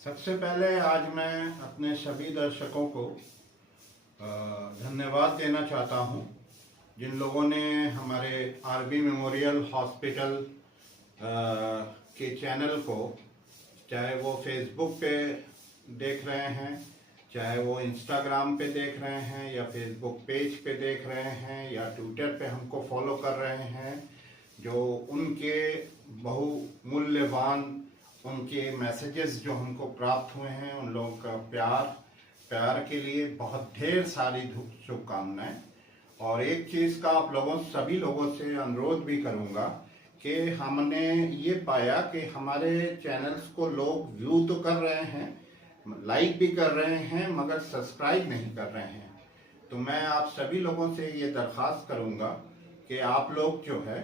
सबसे पहले आज मैं अपने सभी दर्शकों को धन्यवाद देना चाहता हूं, जिन लोगों ने हमारे आरबी मेमोरियल हॉस्पिटल के चैनल को, चाहे वो फेसबुक पे देख रहे हैं, चाहे वो इंस्टाग्राम पे देख रहे हैं, या फेसबुक पेज पे देख रहे हैं, या ट्विटर पे हमको फॉलो कर रहे हैं, जो उनके बहुमूल्यवान उनके मैसेजेस जो हमको प्राप्त हुए हैं, उन लोगों का प्यार के लिए बहुत ढेर सारी शुभकामनाएं। और एक चीज़ का आप लोगों सभी लोगों से अनुरोध भी करूंगा कि हमने ये पाया कि हमारे चैनल्स को लोग व्यू तो कर रहे हैं, लाइक भी कर रहे हैं, मगर सब्सक्राइब नहीं कर रहे हैं। तो मैं आप सभी लोगों से ये दरख्वास्त करूंगा कि आप लोग जो है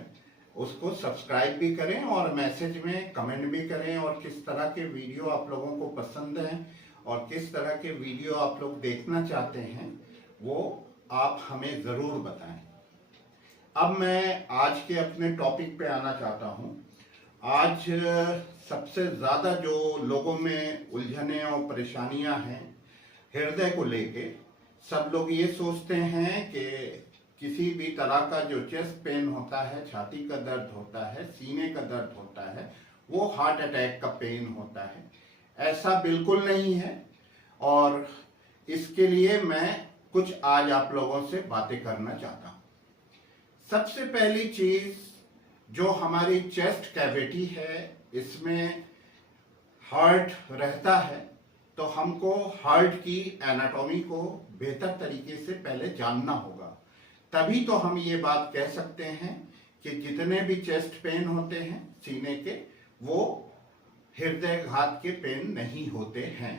उसको सब्सक्राइब भी करें और मैसेज में कमेंट भी करें, और किस तरह के वीडियो आप लोगों को पसंद हैं और किस तरह के वीडियो आप लोग देखना चाहते हैं वो आप हमें ज़रूर बताएं। अब मैं आज के अपने टॉपिक पे आना चाहता हूं। आज सबसे ज़्यादा जो लोगों में उलझने और परेशानियां हैं हृदय को लेके, सब लोग ये सोचते हैं कि किसी भी तरह का जो चेस्ट पेन होता है, छाती का दर्द होता है, सीने का दर्द होता है, वो हार्ट अटैक का पेन होता है। ऐसा बिल्कुल नहीं है, और इसके लिए मैं कुछ आज आप लोगों से बातें करना चाहता हूं। सबसे पहली चीज, जो हमारी चेस्ट कैविटी है, इसमें हार्ट रहता है, तो हमको हार्ट की एनाटॉमी को बेहतर तरीके से पहले जानना होगा। तभी तो हम ये बात कह सकते हैं कि जितने भी चेस्ट पेन होते हैं सीने के, वो हृदयघात के पेन नहीं होते हैं।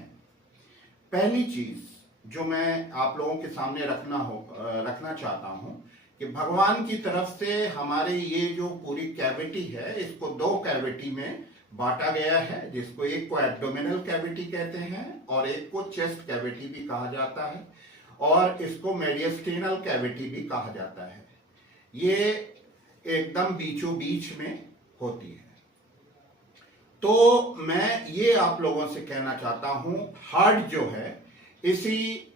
पहली चीज जो मैं आप लोगों के सामने रखना चाहता हूं कि भगवान की तरफ से हमारे ये जो पूरी कैविटी है, इसको दो कैविटी में बांटा गया है, जिसको एक को एब्डोमिनल कैविटी कहते हैं और एक को चेस्ट कैविटी भी कहा जाता है, और इसको मेडिस्टेनल कैविटी भी कहा जाता है। ये एकदम बीचों बीच में होती है। तो मैं ये आप लोगों से कहना चाहता हूं, हार्ट जो है इसी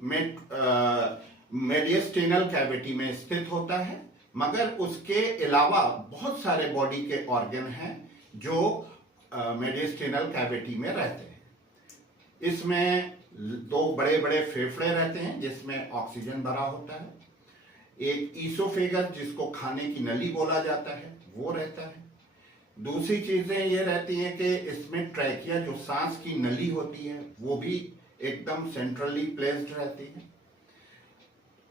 मेडिस्टेनल कैविटी में स्थित होता है, मगर उसके अलावा बहुत सारे बॉडी के ऑर्गन हैं जो मेडिस्टेनल कैविटी में रहते हैं। इसमें दो बड़े बड़े फेफड़े रहते हैं जिसमें ऑक्सीजन भरा होता है, एक ईसोफेगस जिसको खाने की नली बोला जाता है वो रहता है। दूसरी चीजें ये रहती हैं कि इसमें ट्रैकिया जो सांस की नली होती है वो भी एकदम सेंट्रली प्लेस्ड रहती है।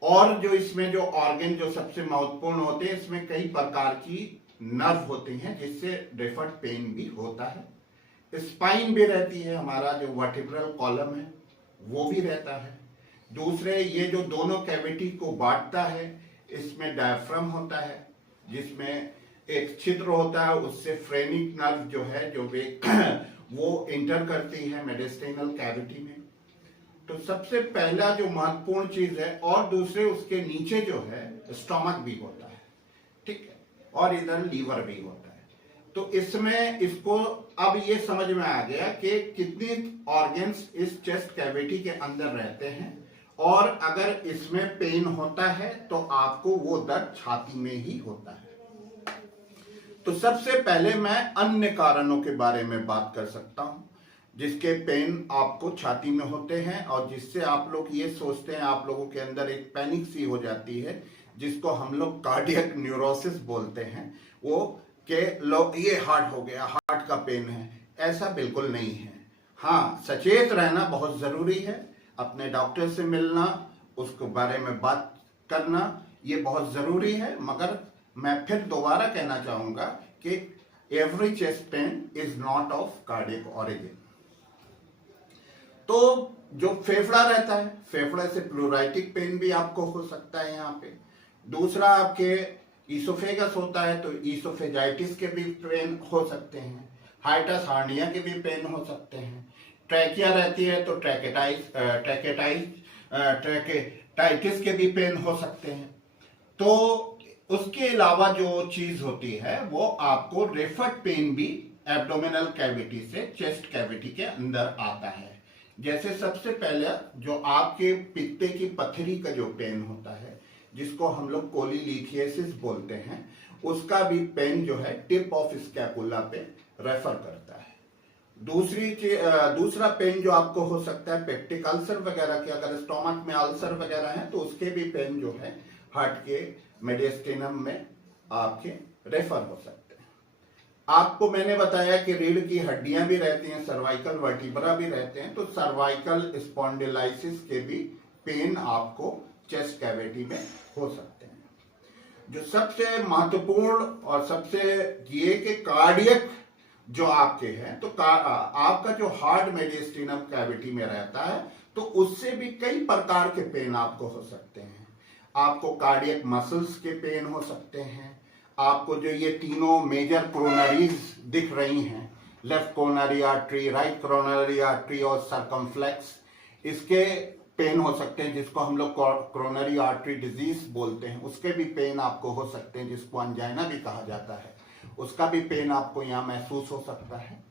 और जो इसमें जो ऑर्गन जो सबसे महत्वपूर्ण होते हैं, इसमें कई प्रकार की नर्व होते हैं जिससे रेफर्ड पेन भी होता है। स्पाइन भी रहती है, हमारा जो वर्टिब्रल कॉलम है वो भी रहता है। दूसरे ये जो दोनों कैविटी को बांटता है, इसमें डायफ्राम होता है जिसमें एक छिद्र होता है, उससे फ्रेनिक नर्व जो है जो वो इंटर करती है मेडिस्टेनल कैविटी में। तो सबसे पहला जो महत्वपूर्ण चीज है, और दूसरे उसके नीचे जो है स्टोमक भी होता है, ठीक है, और इधर लीवर भी होता है। तो इसमें इसको अब ये समझ में आ गया कि कितने ऑर्गन्स इस चेस्ट कैविटी के अंदर रहते हैं, और अगर इसमें पेन होता है तो आपको वो दर्द छाती में ही होता है। तो सबसे पहले मैं अन्य कारणों के बारे में बात कर सकता हूं जिसके पेन आपको छाती में होते हैं, और जिससे आप लोग ये सोचते हैं, आप लोगों के अंदर एक पैनिक सी हो जाती है जिसको हम लोग कार्डियक न्यूरोसिस बोलते हैं, वो कि लोग ये हार्ट हो गया, हार्ट का पेन है। ऐसा बिल्कुल नहीं है। हाँ, सचेत रहना बहुत जरूरी है, अपने डॉक्टर से मिलना, उसके बारे में बात करना ये बहुत जरूरी है। मगर मैं फिर दोबारा कहना चाहूंगा कि every chest pain is not of cardiac origin. तो जो फेफड़ा रहता है, फेफड़े से प्लूराइटिक पेन भी आपको हो सकता है यहाँ पे। दूसरा आपके ईसोफेगस होता है, तो ईसोफेजाइटिस के भी पेन हो सकते हैं, हाइटस हार्निया के भी पेन हो सकते हैं। ट्रैकिया रहती है तो ट्रैकेटाइटिस के भी पेन हो सकते हैं। तो उसके अलावा जो चीज होती है वो आपको रेफर्ड पेन भी एब्डोमिनल कैविटी से चेस्ट कैविटी के अंदर आता है। जैसे सबसे पहले जो आपके पित्ते की पथरी का जो पेन होता है, जिसको हम लोग कोलीलिथियासिस बोलते हैं, उसका भी पेन जो है टिप ऑफ स्कैपुला पे रेफर करता है। दूसरा पेन जो आपको हो सकता है पेप्टिक अल्सर वगैरह के, अगर स्टोमक में अल्सर वगैरह है तो उसके भी पेन जो है हार्ट के मेडिस्टिनम में आपके रेफर हो सकते हैं। आपको मैंने बताया कि रीढ़ की हड्डियां भी रहती हैं, सर्वाइकल वर्टिब्रा भी रहते हैं, तो सर्वाइकल स्पॉन्डिलाइसिस के भी पेन आपको चेस्ट कैविटी में हो सकते हैं। जो सबसे महत्वपूर्ण और सबसे ये कि कार्डियक जो आपके हैं, तो आपका जो हार्ट मेडिस्टिनम कैविटी में रहता है, तो उससे भी कई प्रकार के पेन आपको हो सकते हैं। आपको कार्डियक मसल्स के पेन हो सकते हैं। आपको जो ये तीनों मेजर कोरोनरीज दिख रही हैं, left coronary artery, right coronary artery और सर्कमफ्लेक्स, इसके पेन हो सकते हैं, जिसको हम लोग कोरोनरी आर्टरी डिजीज बोलते हैं। उसके भी पेन आपको हो सकते हैं, जिसको अंजाइना भी कहा जाता है। उसका भी पेन आपको यहाँ महसूस हो सकता है।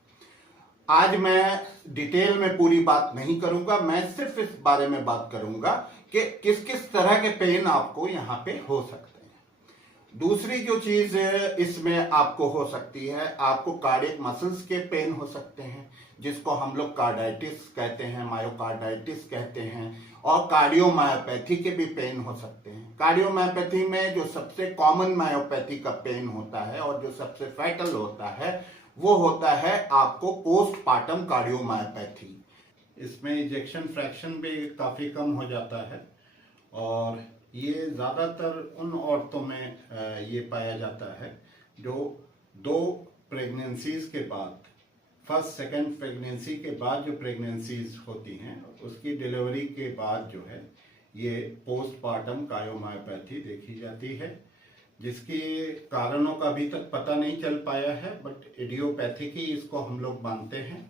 आज मैं डिटेल में पूरी बात नहीं करूंगा, मैं सिर्फ इस बारे में बात करूंगा कि किस किस तरह के पेन आपको यहाँ पे हो सकते हैं। दूसरी जो चीज इसमें आपको हो सकती है, आपको कार्डियक मसल्स के पेन हो सकते हैं, जिसको हम लोग कार्डाइटिस कहते हैं, मायोकार्डाइटिस कहते हैं, और कार्डियोमायोपैथी के भी पेन हो सकते हैं। कार्डियोमायोपैथी में जो सबसे कॉमन मायोपैथी का पेन होता है और जो सबसे फैटल होता है, वो होता है आपको पोस्टपार्टम कार्डियोमायोपैथी। इसमें इजेक्शन फ्रैक्शन भी काफ़ी कम हो जाता है और ये ज़्यादातर उन औरतों में ये पाया जाता है जो 2 प्रेगनेंसीज के बाद, फर्स्ट सेकंड प्रेगनेंसी के बाद जो प्रेगनेंसीज होती हैं, उसकी डिलीवरी के बाद जो है ये पोस्टपार्टम कार्डियोमायोपैथी देखी जाती है, जिसकी कारणों का अभी तक पता नहीं चल पाया है, बट इडियोपैथिक ही इसको हम लोग मानते हैं।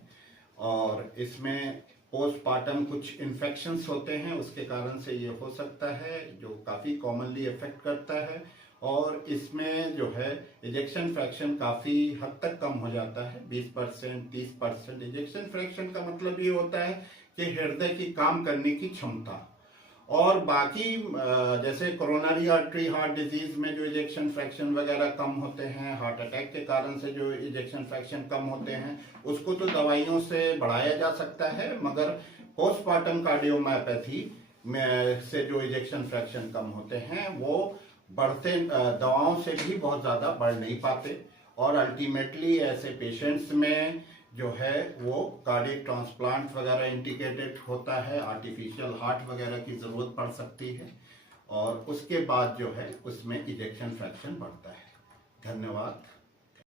और इसमें पोस्टपार्टम कुछ इन्फेक्शंस होते हैं, उसके कारण से ये हो सकता है, जो काफ़ी कॉमनली इफेक्ट करता है। और इसमें जो है इजेक्शन फ्रैक्शन काफ़ी हद तक कम हो जाता है, 20%, 30%। इजेक्शन फ्रैक्शन का मतलब ये होता है कि हृदय की काम करने की क्षमता। और बाकी जैसे कोरोनरी आर्टरी हार्ट डिजीज में जो इजेक्शन फ्रैक्शन वगैरह कम होते हैं, हार्ट अटैक के कारण से जो इजेक्शन फ्रैक्शन कम होते हैं, उसको तो दवाइयों से बढ़ाया जा सकता है, मगर पोस्टपार्टम कार्डियोमायोपैथी में से जो इजेक्शन फ्रैक्शन कम होते हैं वो बढ़ते दवाओं से भी बहुत ज़्यादा बढ़ नहीं पाते। और अल्टीमेटली ऐसे पेशेंट्स में जो है वो कार्डियक ट्रांसप्लांट वगैरह इंडिकेटेड होता है, आर्टिफिशियल हार्ट वगैरह की ज़रूरत पड़ सकती है, और उसके बाद जो है उसमें इजेक्शन फ्रैक्शन बढ़ता है। धन्यवाद।